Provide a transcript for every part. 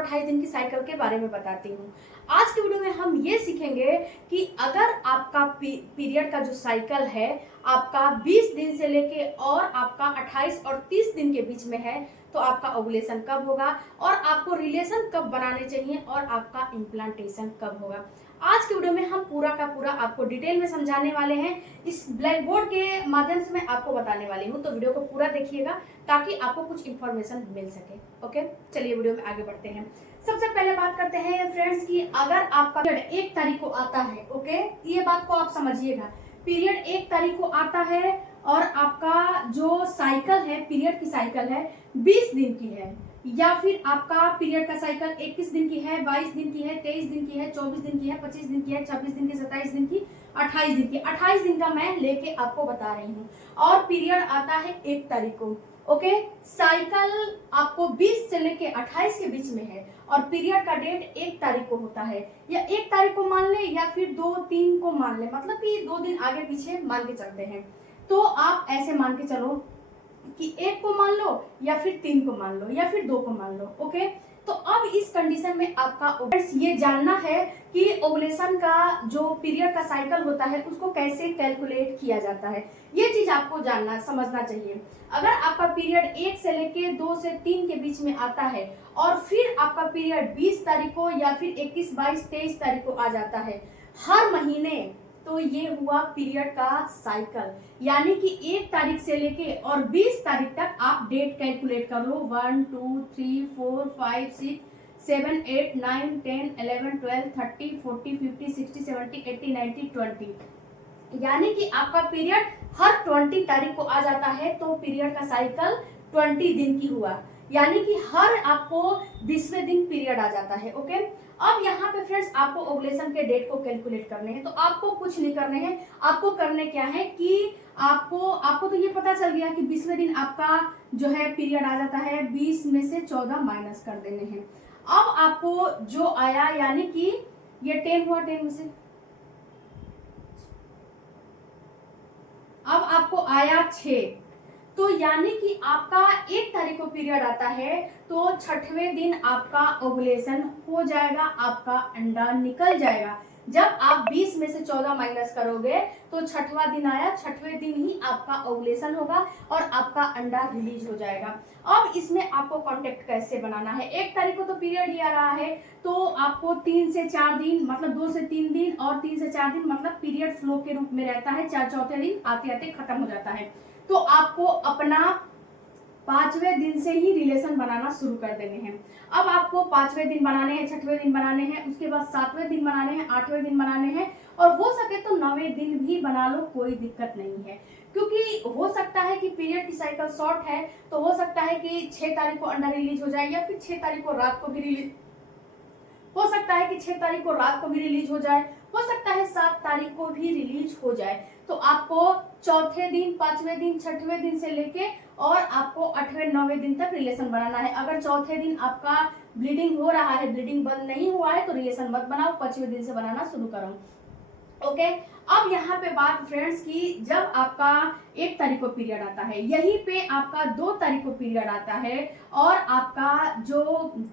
और 28 दिन की साइकिल के बारे में बताती हूँ। आज के वीडियो में हम ये सीखेंगे कि अगर आपका पीरियड का जो साइकिल है आपका 20 दिन से लेके और आपका 28 और 30 दिन के बीच में है तो आपका ओवुलेशन कब होगा और आपको रिलेशन कब बनाने चाहिए और आपका इम्प्लांटेशन कब होगा। आज के वीडियो में हम पूरा का पूरा आपको डिटेल में समझाने वाले हैं। इस ब्लैक बोर्ड के माध्यम से मैं आपको बताने वाली हूँ, तो वीडियो को पूरा देखिएगा ताकि आपको कुछ इन्फॉर्मेशन मिल सके। ओके, चलिए वीडियो में आगे बढ़ते हैं। सबसे पहले बात करते हैं फ्रेंड्स की अगर आपका पीरियड 1 तारीख को आता है, ओके, ये बात को आप समझिएगा, पीरियड 1 तारीख को आता है और आपका जो साइकिल है, पीरियड की साइकिल है 20 दिन की है, या फिर आपका पीरियड का साइकिल 21 दिन की है, 22 दिन की है, 23 दिन की है, 24 दिन की है, 25 दिन की है, 26 दिन की, 27 दिन की, 28 दिन की। 28 दिन का मैं लेके आपको बता रही हूँ और पीरियड आता है 1 तारीख को। ओके, साइकिल आपको 20 से लेके 28 के बीच में है और पीरियड का डेट 1 तारीख को होता है, या 1 तारीख को मान ले या फिर 2-3 को मान ले, मतलब कि 2 दिन आगे पीछे मान के चलते हैं। तो आप ऐसे मान के चलो कि 1 को मान लो या फिर 3 को मान लो या फिर 2 को मान लो। ओके, तो अब इस कंडीशन में आपका ये जानना है कि ओवुलेशन का जो पीरियड का साइकिल होता है उसको कैसे कैलकुलेट किया जाता है, ये चीज आपको जानना समझना चाहिए। अगर आपका पीरियड 1 से लेके 2 से 3 के बीच में आता है और फिर आपका पीरियड 20 तारीख को या फिर 21, 22, 23 तारीख को आ जाता है हर महीने, तो ये हुआ पीरियड का साइकिल। यानी कि 1 तारीख से लेके और 20 तारीख तक आप डेट कैलकुलेट कर लो, 1, 2, 3, 4, 5, 6, 7, 8, 9, 10, 11, 12, 30, 40, 50, 60, 70, 80, 90, 20। यानी कि आपका पीरियड हर 20 तारीख को आ जाता है तो पीरियड का साइकिल 20 दिन की हुआ, यानी कि हर आपको 20वें दिन पीरियड आ जाता है। ओके, अब यहाँ पे फ्रेंड्स आपको ओवुलेशन के डेट को कैलकुलेट करने हैं, तो आपको कुछ नहीं करने हैं, आपको करने क्या है कि आपको तो ये पता चल गया कि 20वें दिन आपका जो है पीरियड आ जाता है, 20 में से 14 माइनस कर देने हैं। अब आपको जो आया, यानी कि ये 10 हुआ, 10 में से अब आपको आया 6, तो यानी कि आपका 1 तारीख को पीरियड आता है तो 6वें दिन आपका ओवुलेशन हो जाएगा, आपका अंडा निकल जाएगा। जब आप 20 में से 14 माइनस करोगे तो 6वां दिन आया, 6वें दिन ही आपका ओवुलेशन होगा और आपका अंडा रिलीज हो जाएगा। अब इसमें आपको कांटेक्ट कैसे बनाना है, 1 तारीख को तो पीरियड ही आ रहा है तो आपको 3 से 4 दिन, मतलब 2 से 3 दिन और 3 से 4 दिन, मतलब पीरियड फ्लो के रूप में रहता है, 4 दिन आते आते खत्म हो जाता है। तो आपको अपना 5वें दिन से ही रिलेशन बनाना शुरू कर देने हैं। अब आपको 5वें दिन बनाने हैं, 6वें दिन बनाने हैं, उसके बाद 7वें दिन बनाने हैं, 8वें दिन बनाने हैं और हो सके तो 9वें दिन भी बना लो, कोई दिक्कत नहीं है। क्योंकि हो सकता है कि पीरियड की साइकिल शॉर्ट है तो हो सकता है कि 6 तारीख को अंडा रिलीज हो जाए या फिर 6 तारीख को रात को भी रिलीज हो सकता है कि 6 तारीख को रात को भी रिलीज हो जाए, हो सकता है 7 तारीख को भी रिलीज हो जाए। तो आपको 4थे दिन, 5वें दिन, 6वें दिन से लेके और आपको 8वें 9वें दिन तक रिलेशन बनाना है। अगर 4थे दिन आपका ब्लीडिंग हो रहा है, ब्लीडिंग बंद नहीं हुआ है तो रिलेशन मत बनाओ, 5वें दिन से बनाना शुरू करो। ओके, अब यहाँ पे बात फ्रेंड्स की, जब आपका 1 तारीख को पीरियड आता है, यहीं पे आपका 2 तारीख को पीरियड आता है और आपका जो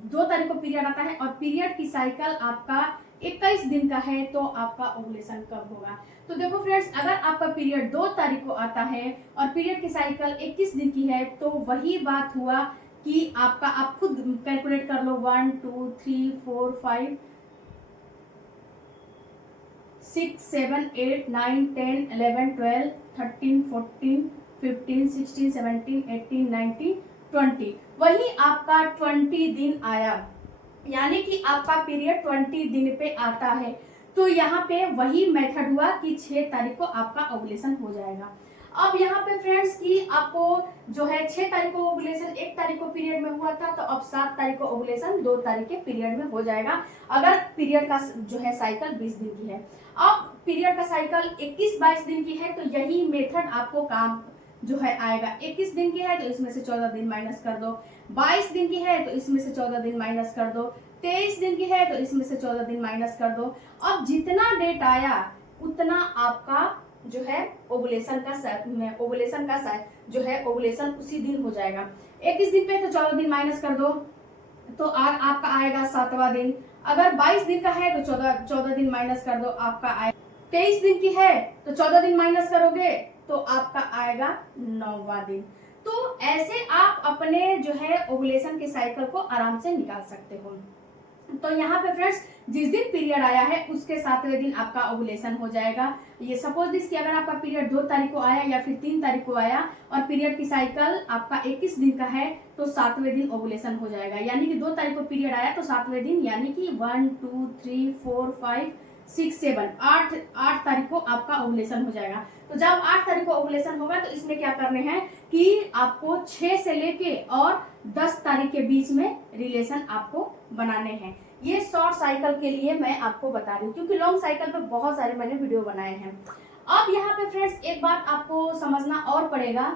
2 तारीख को पीरियड आता है और पीरियड की साइकिल आपका 21 दिन का है तो आपका ओवुलेशन कब होगा। तो देखो फ्रेंड्स, अगर आपका पीरियड 2 तारीख को आता है और पीरियड की साइकिल 21 दिन की है तो वही बात हुआ कि आपका, आप खुद कैलकुलेट कर लो, 1, 2, 3, 4, 5, 6, 7, 8, 9, 10, 11, 12, 13, 14, 15, 16, 17, 18, 19, 20, वही आपका 20 दिन आया, यानी कि आपका पीरियड 20 दिन पे आता है। तो यहाँ पे वही मेथड हुआ कि 6 तारीख को आपका ओवुलेशन हो जाएगा। अब यहाँ पे फ्रेंड्स की आपको जो है 6 तारीख को ओवुलेशन 1 तारीख को पीरियड में हुआ था तो अब 7 तारीख को ओवुलेशन 2 तारीख के पीरियड में हो जाएगा, अगर पीरियड का जो है साइकिल 20 दिन की है। अब पीरियड का साइकिल 21-22 दिन की है तो यही मेथड आपको काम जो है आएगा। 21 दिन की है तो इसमें से 14 दिन माइनस कर दो, 22 दिन की है तो इसमें से 14 दिन माइनस कर दो, 23 दिन की है तो इसमें से 14 दिन माइनस कर दो। अब जितना डेट आया उतना आपका जो है ओवुलेशन का जो है ओवुलेशन उसी दिन हो जाएगा। 21 दिन पे तो 14 दिन माइनस कर दो, तो आपका आएगा 7वां दिन। अगर 22 दिन का है तो 14 दिन माइनस कर दो, आपका आएगा। 23 दिन की है तो 14 दिन माइनस करोगे तो आपका आएगा 9वां दिन। तो ऐसे आप अपने जो है ओवुलेशन के साइकिल को आराम से निकाल सकते हो। तो यहाँ पे फ्रेंड्स जिस दिन पीरियड आया है उसके 7वें दिन आपका ओवुलेशन हो जाएगा। ये सपोज दिस कि अगर आपका पीरियड 2 तारीख को आया या फिर 3 तारीख को आया और पीरियड की साइकिल आपका 21 दिन का है तो 7वें दिन ओवुलेशन हो जाएगा। यानी कि 2 तारीख को पीरियड आया तो 7वें दिन, यानी कि 1 2 3 4 5 6 7 8 तारीख को आपका ओवुलेशन हो जाएगा। तो जब 8 तारीख को ओवुलेशन होगा तो इसमें क्या करने हैं कि आपको 6 से लेके और 10 तारीख के बीच में रिलेशन आपको बनाने हैं। ये शॉर्ट साइकिल के लिए मैं आपको बता रही हूँ, क्योंकि लॉन्ग साइकिल पे बहुत सारे मैंने वीडियो बनाए हैं। अब यहाँ पे फ्रेंड्स एक बात आपको समझना और पड़ेगा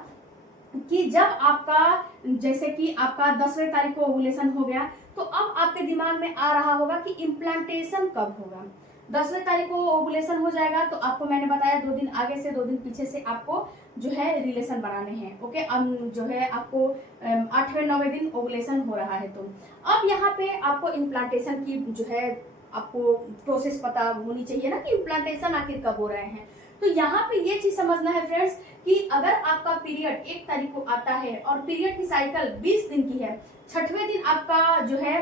कि जब आपका जैसे कि आपका 10वें तारीख को ओवुलेशन हो गया तो अब आपके दिमाग में आ रहा होगा कि इम्प्लांटेशन कब होगा। 10वें तारीख को ओवुलेशन हो जाएगा तो आपको मैंने बताया 2 दिन आगे से 2 दिन पीछे से आपको जो है रिलेशन बनाने हैं। ओके, अब जो है आपको 8वें 9वें दिन ओवुलेशन हो रहा है। तो अब यहाँ पे आपको इम्प्लांटेशन की जो है आपको प्रोसेस पता होनी चाहिए ना कि इम्प्लांटेशन आखिर कब हो रहे हैं। तो यहाँ पे ये चीज समझना है फ्रेंड्स कि अगर आपका पीरियड 1 तारीख को आता है और पीरियड की साइकिल 20 दिन की है, 6वें दिन आपका जो है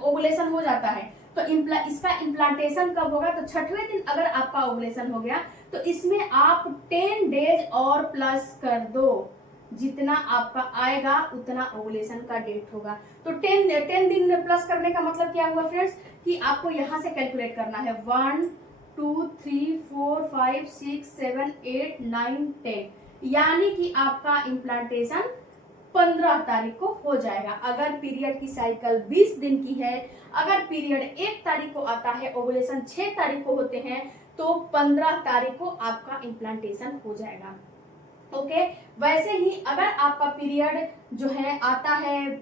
ओवुलेशन हो जाता है तो इसका इम्प्लांटेशन कब होगा। तो 6वें दिन अगर आपका ओवुलेशन हो गया तो इसमें आप 10 डेज और प्लस कर दो, जितना आपका आएगा उतना ओवुलेशन का डेट होगा। तो 10 दिन प्लस करने का मतलब क्या हुआ फ्रेंड्स कि आपको यहाँ से कैलकुलेट करना है 1 2 3 4 5 6 7 8 9 10, यानी कि आपका इम्प्लांटेशन 15 तारीख को हो जाएगा। अगर पीरियड की साइकिल 20 दिन की है, अगर पीरियड 1 तारीख को आता है, ओवुलेशन 6 तारीख को होते हैं तो 15 तारीख को आपका इम्प्लांटेशन हो जाएगा। ओके, वैसे ही अगर आपका पीरियड जो है आता है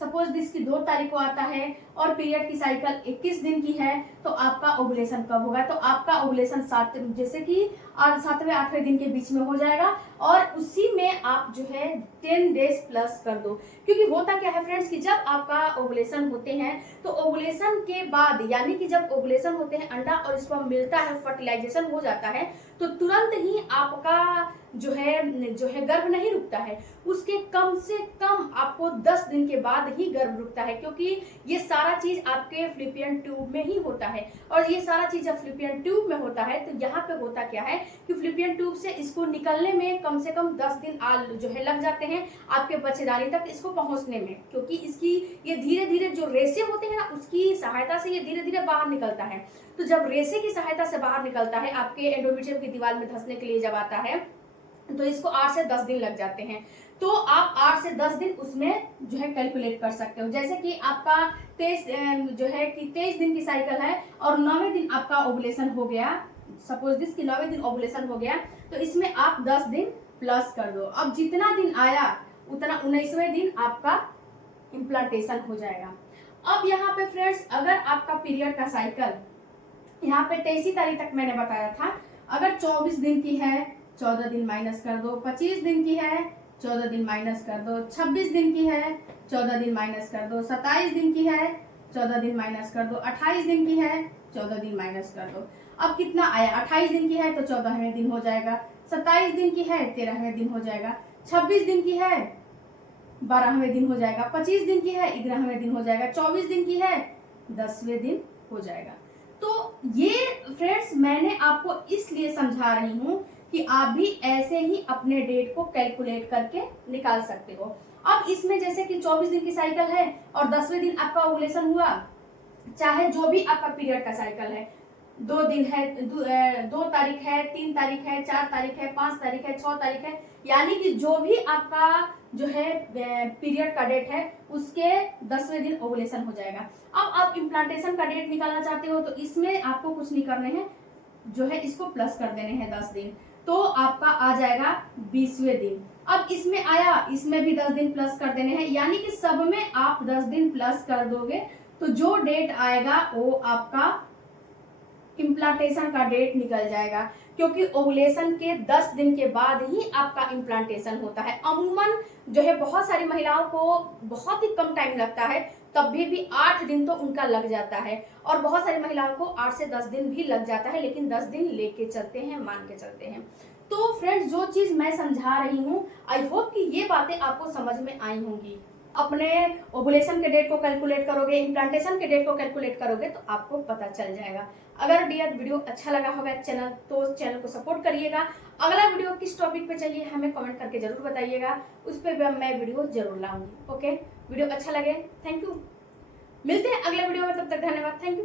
सपोज दिस की 2 तारीख को आता है और पीरियड की साइकिल 21 दिन की है तो आपका ओवुलेशन कब होगा। तो आपका ओवुलेशन 7 जैसे कि 7वें 8वें दिन के बीच में हो जाएगा और उसी में आप जो है 10 डेज प्लस कर दो। क्योंकि होता क्या है फ्रेंड्स कि जब आपका ओवुलेशन होते हैं तो ओवुलेशन के बाद यानी कि जब ओवुलेशन होते हैं अंडा और स्पर्म मिलता है, फर्टिलाइजेशन हो जाता है तो तुरंत ही आपका जो है गर्भ नहीं रुकता है, उसके कम से कम आपको 10 दिन के बाद ही गर्भ रुकता है। क्योंकि ये सारा चीज आपके फ्लिपियन ट्यूब में ही होता है और ये सारा चीज जब फ्लिपियन ट्यूब में होता है तो यहाँ पे होता क्या है कि फ्लिपियन ट्यूब से इसको निकलने में कम से कम 10 दिन जो है लग जाते हैं आपके बच्चेदानी तक इसको पहुंचने में। क्योंकि इसकी ये धीरे धीरे जो रेशे होते हैं ना उसकी सहायता से ये धीरे धीरे बाहर निकलता है। तो जब रेशे की सहायता से बाहर निकलता है आपके एंडोमेट्रियम की दीवार में धंसने के लिए जब आता है तो इसको 8 से 10 दिन लग जाते हैं। तो आप 8 से 10 दिन उसमें जो है कैलकुलेट कर सकते हो। जैसे कि आपका 23 दिन की साइकिल है और 9वें दिन आपका ओवुलेशन हो गया, सपोज दिस कि 9वें दिन ओवुलेशन हो गया तो इसमें आप 10 दिन प्लस कर दो। अब जितना दिन आया उतना 19वें दिन आपका इम्प्लांटेशन हो जाएगा। अब यहाँ पे फ्रेंड्स अगर आपका पीरियड का साइकिल यहाँ पे 23 तारीख तक मैंने बताया था, अगर 24 दिन की है 14 दिन माइनस कर दो, 25 दिन की है 14 दिन माइनस कर दो, 26 दिन की है 14 दिन माइनस कर दो, 27 दिन की है 14 दिन माइनस कर दो, 28 दिन की है 14 दिन माइनस कर दो। अब कितना आया, 28 दिन की है तो 14वें दिन हो जाएगा, 27 दिन की है 13वें दिन हो जाएगा, 26 दिन की है 12वें दिन हो जाएगा, 25 दिन की है 11वें दिन हो जाएगा, 24 दिन की है 10वें दिन हो जाएगा। तो ये फ्रेंड्स मैंने आपको इसलिए समझा रही हूँ कि आप भी ऐसे ही अपने डेट को कैलकुलेट करके निकाल सकते हो। अब इसमें जैसे कि 24 दिन की साइकिल है और 10वें दिन आपका ओवुलेशन हुआ, चाहे जो भी आपका पीरियड का साइकिल है, 2 दिन है, 2 तारीख है, 3 तारीख है, 4 तारीख है, 5 तारीख है, 6 तारीख है, यानी कि जो भी आपका जो है पीरियड का डेट है उसके 10वें दिन ओवुलेशन हो जाएगा। अब आप इम्प्लांटेशन का डेट निकालना चाहते हो तो इसमें आपको कुछ नहीं करने हैं, जो है इसको प्लस कर देने हैं 10 दिन, तो आपका आ जाएगा 20वें दिन। अब इसमें आया, इसमें भी 10 दिन प्लस कर देने हैं, यानी कि सब में आप 10 दिन प्लस कर दोगे तो जो डेट आएगा वो आपका इम्प्लांटेशन का डेट निकल जाएगा, क्योंकि ओवुलेशन के 10 दिन के बाद ही आपका इम्प्लांटेशन होता है। अमूमन जो है बहुत सारी महिलाओं को बहुत ही कम टाइम लगता है, तब भी 8 दिन तो उनका लग जाता है, और बहुत सारी महिलाओं को 8 से 10 दिन भी लग जाता है, लेकिन 10 दिन लेके चलते हैं, मान के चलते हैं। तो फ्रेंड्स, जो चीज मैं समझा रही हूँ, आई होप कि ये बातें आपको समझ में आई होंगी। अपने ओवुलेशन के डेट को कैलकुलेट करोगे, इम्प्लांटेशन के डेट को कैलकुलेट करोगे तो आपको पता चल जाएगा। अगर डियर वीडियो अच्छा लगा होगा चैनल, तो चैनल को सपोर्ट करिएगा। अगला वीडियो किस टॉपिक पे चाहिए हमें कमेंट करके जरूर बताइएगा, उस पर मैं वीडियो जरूर लाऊंगी। ओके, वीडियो अच्छा लगे, थैंक यू। मिलते हैं अगले वीडियो में, तब तक धन्यवाद, थैंक यू।